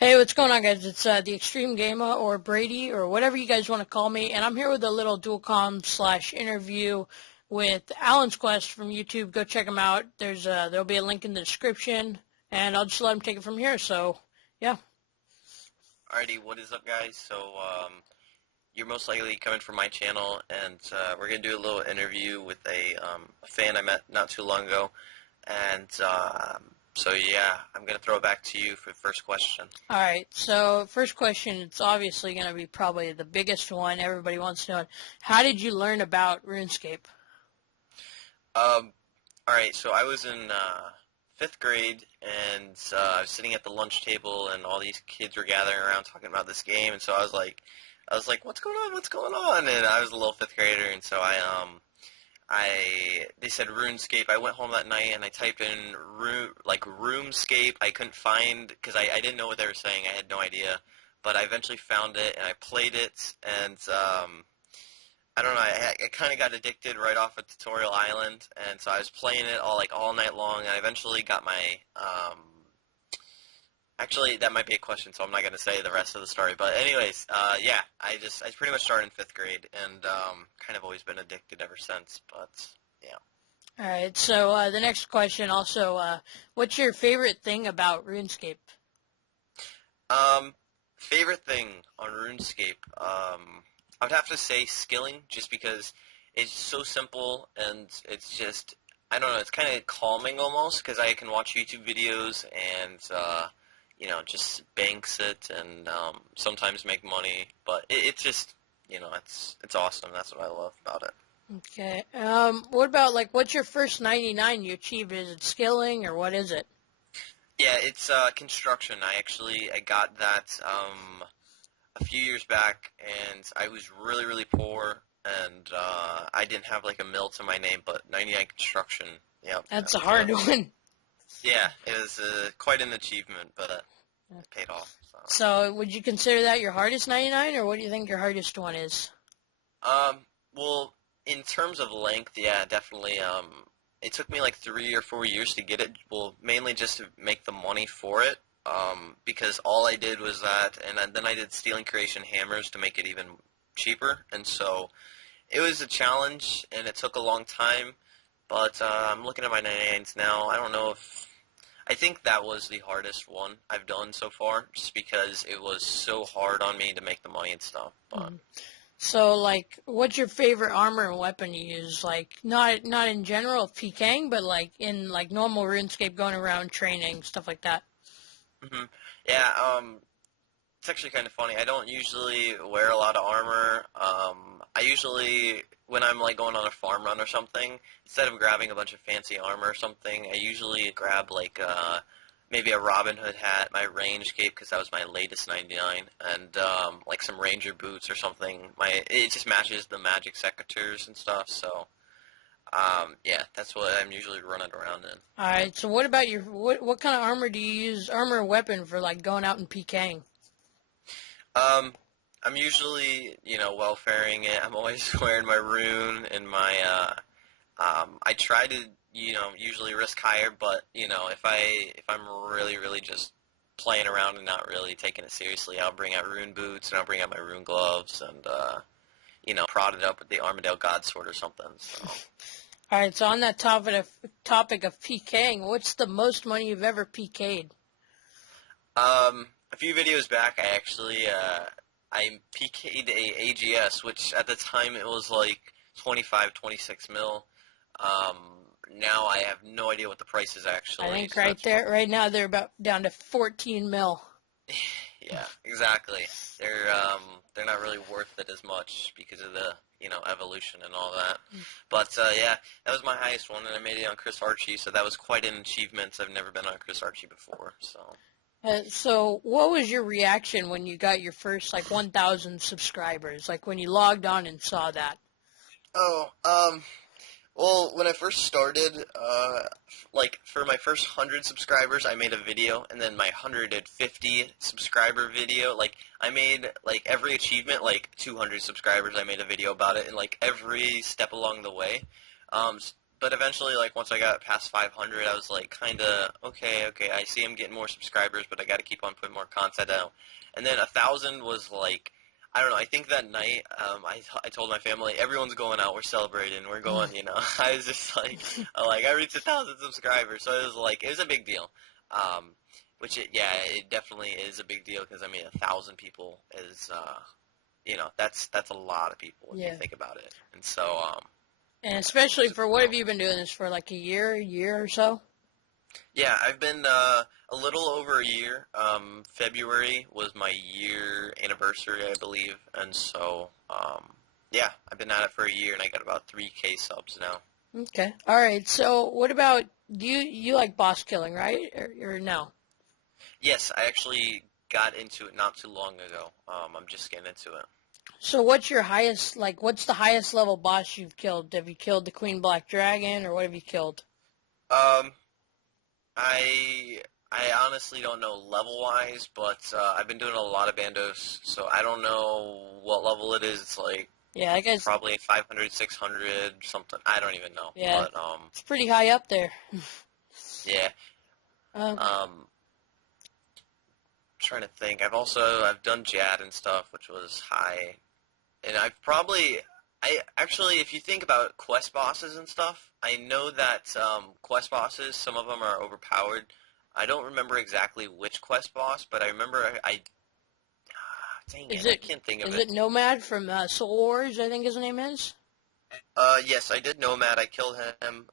Hey, what's going on, guys? It's the Extreme Gamer or Brady or whatever you guys want to call me, and I'm here with a little dualcom / interview with AlansQuest from YouTube. Go check him out. There'll be a link in the description, and I'll just let him take it from here. So, yeah. Alrighty, what is up, guys? So, you're most likely coming from my channel, and we're gonna do a little interview with a fan I met not too long ago, and so yeah, I'm gonna throw it back to you for the first question. All right. So, first question. It's obviously going to be probably the biggest one. Everybody wants to know. How did you learn about RuneScape? Alright, so I was in fifth grade, and I was sitting at the lunch table, and all these kids were gathering around talking about this game, and so I was like, what's going on? What's going on? And I was a little fifth grader, and so they said RuneScape. I went home that night and I typed in RuneScape. I couldn't find, because I didn't know what they were saying. I had no idea, but I eventually found it and I played it, and I don't know. I kind of got addicted right off of Tutorial Island, and so I was playing it all night long. And I eventually got my Actually, that might be a question, so I'm not going to say the rest of the story. But anyways, yeah, I pretty much started in fifth grade, and kind of always been addicted ever since. But yeah. All right. So, the next question also, what's your favorite thing about RuneScape? Favorite thing on RuneScape, I'd have to say skilling, just because it's so simple and it's just, I don't know, it's kind of calming almost, because I can watch YouTube videos and just banks it and sometimes make money. But it's just, it's awesome. That's what I love about it. Okay. What about, like, what's your first 99 you achieved? Is it skilling or what is it? Yeah, it's construction. I got that a few years back, and I was really, really poor, and I didn't have like a mill to my name, but 99 construction. Yep. That's a hard one. Yeah, it was quite an achievement, but it paid off. So. So, would you consider that your hardest 99, or what do you think your hardest one is? Well, in terms of length, yeah, definitely. It took me like 3 or 4 years to get it. Well, mainly just to make the money for it. Because all I did was that, and then I did steel and creation hammers to make it even cheaper. And so it was a challenge, and it took a long time. But I'm looking at my 99s now. I don't know if I think that was the hardest one I've done so far, just because it was so hard on me to make the money and stuff. But So, like, what's your favorite armor and weapon you use? Like, not in general of PKing, but like in like normal RuneScape, going around training, stuff like that. hmm yeah, it's actually kind of funny. I don't usually wear a lot of armor. I usually, when I'm like going on a farm run or something, instead of grabbing a bunch of fancy armor or something, I usually grab like maybe a Robin Hood hat, my range cape, because that was my latest 99, and like some ranger boots or something. It just matches the magic secateurs and stuff. So yeah, that's what I'm usually running around in. All right. So, what about what kind of armor do you use? Armor or weapon for like going out and PKing? Um, I'm usually, welfaring it. I'm always wearing my rune and my, I try to, usually risk higher, but, if I'm really, really just playing around and not really taking it seriously, I'll bring out rune boots and I'll bring out my rune gloves and, prod it up with the Armadale God Sword or something, so. All right. So, on that topic of PKing, what's the most money you've ever PK'd? A few videos back, I PK'd a AGS, which at the time it was like 25, 26 mil. Now I have no idea what the price is actually. I think So right now they're about down to 14 mil. yeah, exactly. They're not really worth it as much because of the evolution and all that. But yeah, that was my highest one, and I made it on Chris Archie, so that was quite an achievement. I've never been on Chris Archie before, so. So, what was your reaction when you got your first like 1,000 subscribers? Like when you logged on and saw that? Oh, well, when I first started, like for my first 100 subscribers, I made a video, and then my 150 subscriber video, like I made like every achievement, like 200 subscribers, I made a video about it, and like every step along the way. but eventually, like, once I got past 500, I was like, kind of, okay, I see I'm getting more subscribers, but I got to keep on putting more content out. And then 1,000 was like, I don't know, I think that night, I told my family, everyone's going out, we're celebrating, we're going, you know. I was just like, I reached 1,000 subscribers, so it was like, it was a big deal. Um, yeah, it definitely is a big deal, because, I mean, 1,000 people is, you know, that's a lot of people if you Yeah. think about it. And so, And especially so, for what have you been doing this for, like a year or so? yeah, I've been a little over a year. February was my year anniversary, I believe, and so yeah, I've been at it for a year, and I got about 3K subs now. Okay. All right. So what about you like boss killing, right? Or no? Yes, I actually got into it not too long ago. I'm just getting into it. So what's your highest, like, what's the highest level boss you've killed? Have you killed the Queen Black Dragon, or what have you killed? Um, I I honestly don't know level wise, but I've been doing a lot of bandos, so I don't know what level it is. It's like Yeah, I guess, probably 500, 600, something. I don't even know, yeah, but it's pretty high up there. yeah. Um, Um, trying to think. I've done Jad and stuff, which was high, and I actually, if you think about quest bosses and stuff, I know that quest bosses, some of them are overpowered. I don't remember exactly which quest boss, but I remember dang is it, I it can't think of is it. it Nomad from Soul Wars? I think his name is. Yes, I did Nomad. I killed him.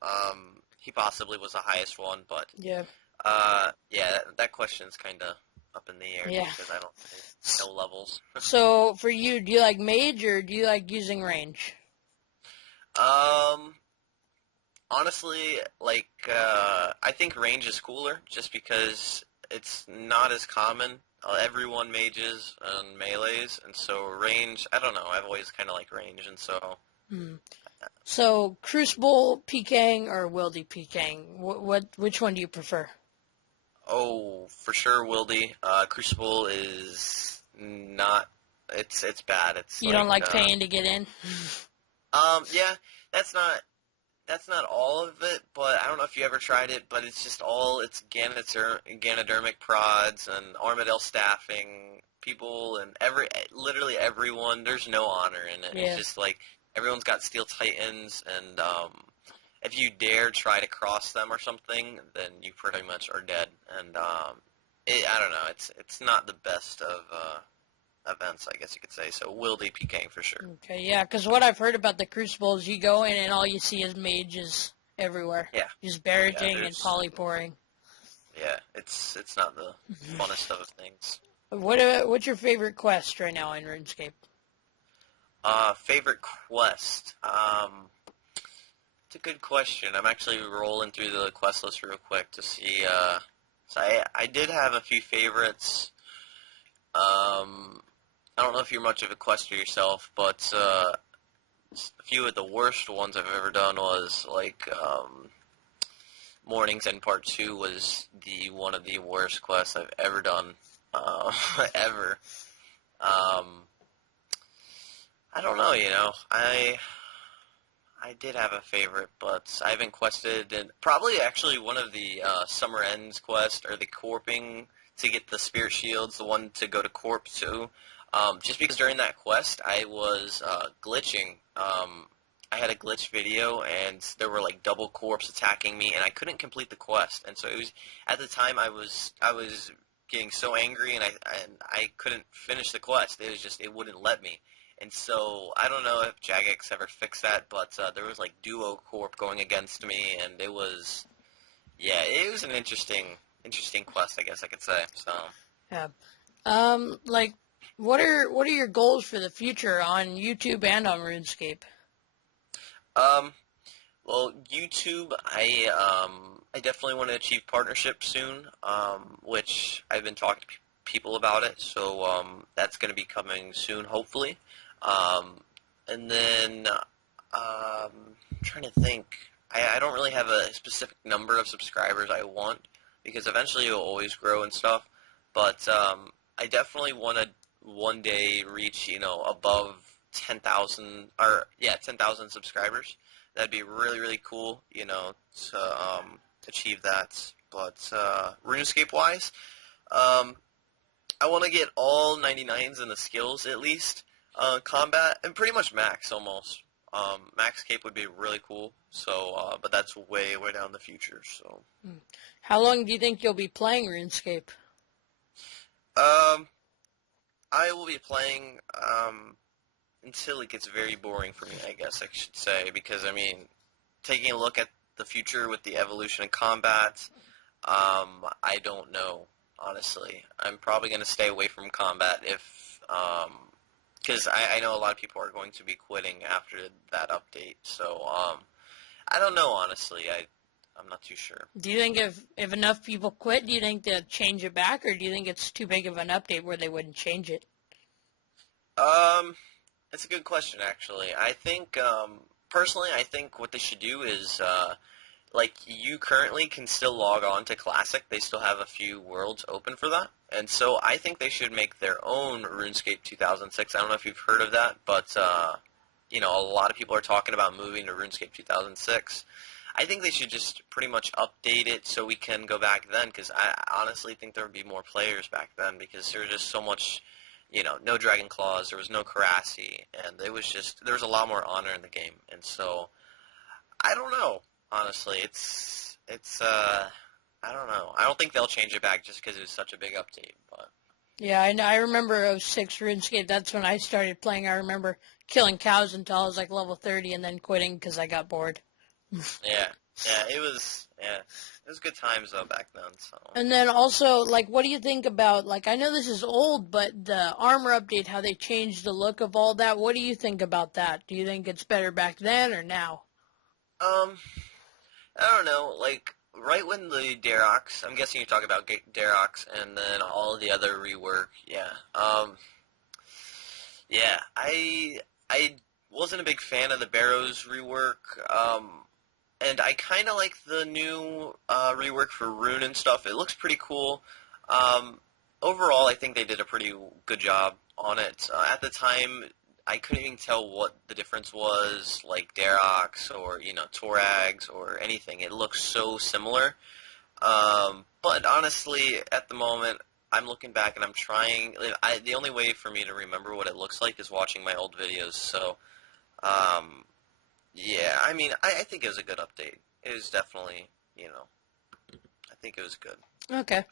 He possibly was the highest one, but Yeah, yeah, that question's kind of up in the air yeah. just because I don't really know levels. So for you, do you like mage or do you like using range? Um, honestly, like, I think range is cooler just because it's not as common. Everyone mages and melees, and so range, I don't know, I've always kind of liked range, and so, Hmm. So Crucible PKing or Wildy PKing? Which one do you prefer? oh, for sure, Wildy. Crucible is not, it's bad. It's You don't like, like paying to get in? yeah, that's not, that's not all of it, but I don't know if you ever tried it, but it's just all, it's Ganodermic prods and Armadale staffing people and literally everyone, there's no honor in it. It's Yeah. just like, everyone's got steel titans, and if you dare try to cross them or something, then you pretty much are dead. And I don't know, it's not the best of events, I guess you could say. So will DPKing for sure. Okay, yeah, because what I've heard about the Crucible is you go in and all you see is mages everywhere, Yeah, just yeah, barraging and polyporing. yeah, it's not the funnest of things. What's your favorite quest right now in RuneScape? Favorite quest. It's a good question. I'm actually rolling through the quest list real quick to see. So I did have a few favorites. I don't know if you're much of a quester yourself, but a few of the worst ones I've ever done was like Mornings End Part 2 was the one of the worst quests I've ever done, ever. Um, I don't know, you know. I did have a favorite, but I haven't quested, and probably actually one of the Summer Ends quest, or the Corping to get the Spirit Shields, the one to go to Corp to. Just because during that quest I was glitching. I had a glitch video, and there were like double corps attacking me, and I couldn't complete the quest. And so it was at the time I was getting so angry, and I couldn't finish the quest. It was just it wouldn't let me. And so I don't know if Jagex ever fixed that, but there was like duo corp going against me, and it was yeah, it was an interesting quest, I guess I could say. So Yeah. Like, what are your goals for the future on YouTube and on RuneScape? um, well, YouTube, I definitely want to achieve partnership soon, which I've been talking to people about it, so that's going to be coming soon, hopefully. Um, and then I'm trying to think. I don't really have a specific number of subscribers I want because eventually it'll always grow and stuff. But I definitely want to one day reach, you know, above 10,000 or yeah, 10,000 subscribers. That'd be really, really cool, to achieve that. But RuneScape-wise, um, I want to get all 99s in the skills at least. Combat, and pretty much max almost. Max cape would be really cool. So, but that's way, way down the future. So, How long do you think you'll be playing RuneScape? um, I will be playing until it gets very boring for me. I guess I should say, because I mean, taking a look at the future with the evolution in combat, I don't know, honestly. I'm probably going to stay away from combat because I know a lot of people are going to be quitting after that update. So, I don't know, honestly. I'm not too sure. Do you think if enough people quit, do you think they'll change it back, or do you think it's too big of an update where they wouldn't change it? Um, it's a good question, actually. I think, personally, I think what they should do is, like, you currently can still log on to Classic. They still have a few worlds open for that. And so I think they should make their own RuneScape 2006. I don't know if you've heard of that, but, a lot of people are talking about moving to RuneScape 2006. I think they should just pretty much update it so we can go back then, because I honestly think there would be more players back then, because there was just so much, no Dragon Claws, there was no Karasi, and there was a lot more honor in the game. And so, I don't know. Honestly, I don't know. I don't think they'll change it back just because it was such a big update. But Yeah, I remember '06 RuneScape. That's when I started playing. I remember killing cows until I was like level 30 and then quitting because I got bored. it was good times though back then. So And then also, like, what do you think about, like, I know this is old, but the armor update, how they changed the look of all that, what do you think about that? Do you think it's better back then or now? um, I don't know. Like right when the Darox, I'm guessing you're talking about Darox, and then all the other rework. Yeah. Yeah. I wasn't a big fan of the Barrows rework. And I kind of like the new rework for Rune and stuff. It looks pretty cool. Um, Overall, I think they did a pretty good job on it. At the time, I couldn't even tell what the difference was, like Darox or Torags or anything. It looks so similar. But honestly, at the moment, I'm looking back and I'm trying. The only way for me to remember what it looks like is watching my old videos. So. Um, yeah, I mean, I think it was a good update. It was definitely, I think it was good. Okay.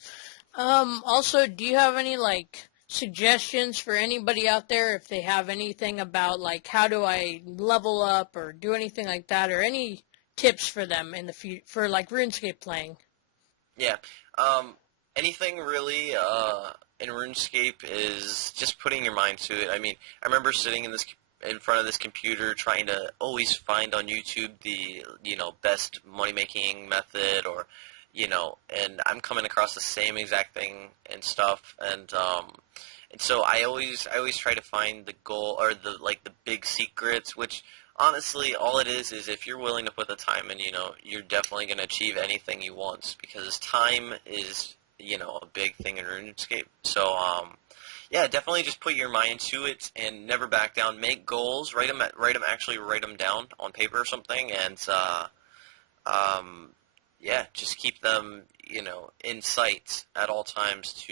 Also, do you have any, like, suggestions for anybody out there if they have anything about, like, how do I level up or do anything like that, or any tips for them in the future for, like, RuneScape playing? Yeah, anything really in RuneScape is just putting your mind to it. I mean, I remember sitting in front of this computer trying to always find on YouTube the best money making method or and I'm coming across the same exact thing and stuff and so I always try to find the goal or the big secrets, which honestly all it is if you're willing to put the time in, you're definitely going to achieve anything you want because time is a big thing in RuneScape. So yeah, definitely just put your mind to it and never back down. Make goals, actually write them down on paper or something, and um, yeah, just keep them, in sight at all times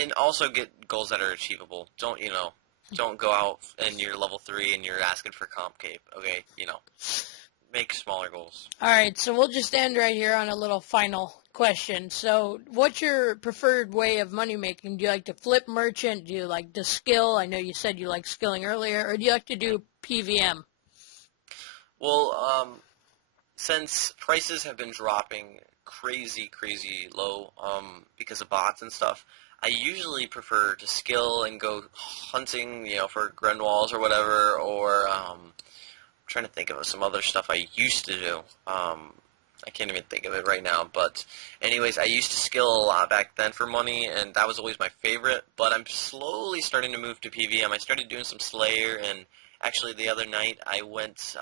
and also get goals that are achievable. Don't go out and you're level 3 and you're asking for comp cape, okay? Make smaller goals. All right, so we'll just end right here on a little final question. So, what's your preferred way of money making? Do you like to flip merchant? Do you like to skill? I know you said you like skilling earlier, or do you like to do PVM? Well, since prices have been dropping crazy, crazy low, because of bots and stuff, I usually prefer to skill and go hunting, for Grenwalls or whatever, or I'm trying to think of some other stuff I used to do. I can't even think of it right now, but anyways, I used to skill a lot back then for money, and that was always my favorite, but I'm slowly starting to move to PVM. I started doing some Slayer, and actually the other night I went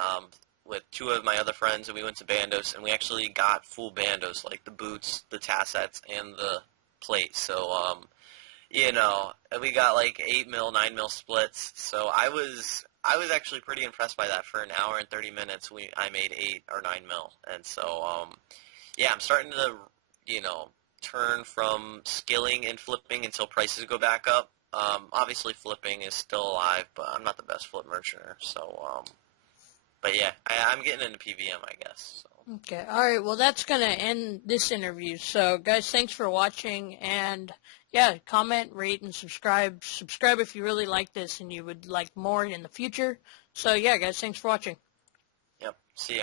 with two of my other friends, and we went to Bandos, and we actually got full Bandos, like the boots, the tassets, and the plate, so, and we got like 8 mil, 9 mil splits, so I was I was actually pretty impressed by that. For an hour and 30 minutes, I made 8 or 9 mil, and so yeah, I'm starting to turn from skilling and flipping until prices go back up. Obviously, flipping is still alive, but I'm not the best flip merchant. So, but yeah, I'm getting into PVM, I guess. So. Okay. All right. Well, that's going to end this interview. So, guys, thanks for watching. And, yeah, comment, rate, and subscribe. Subscribe if you really like this and you would like more in the future. So, yeah, guys, thanks for watching. Yep. See ya.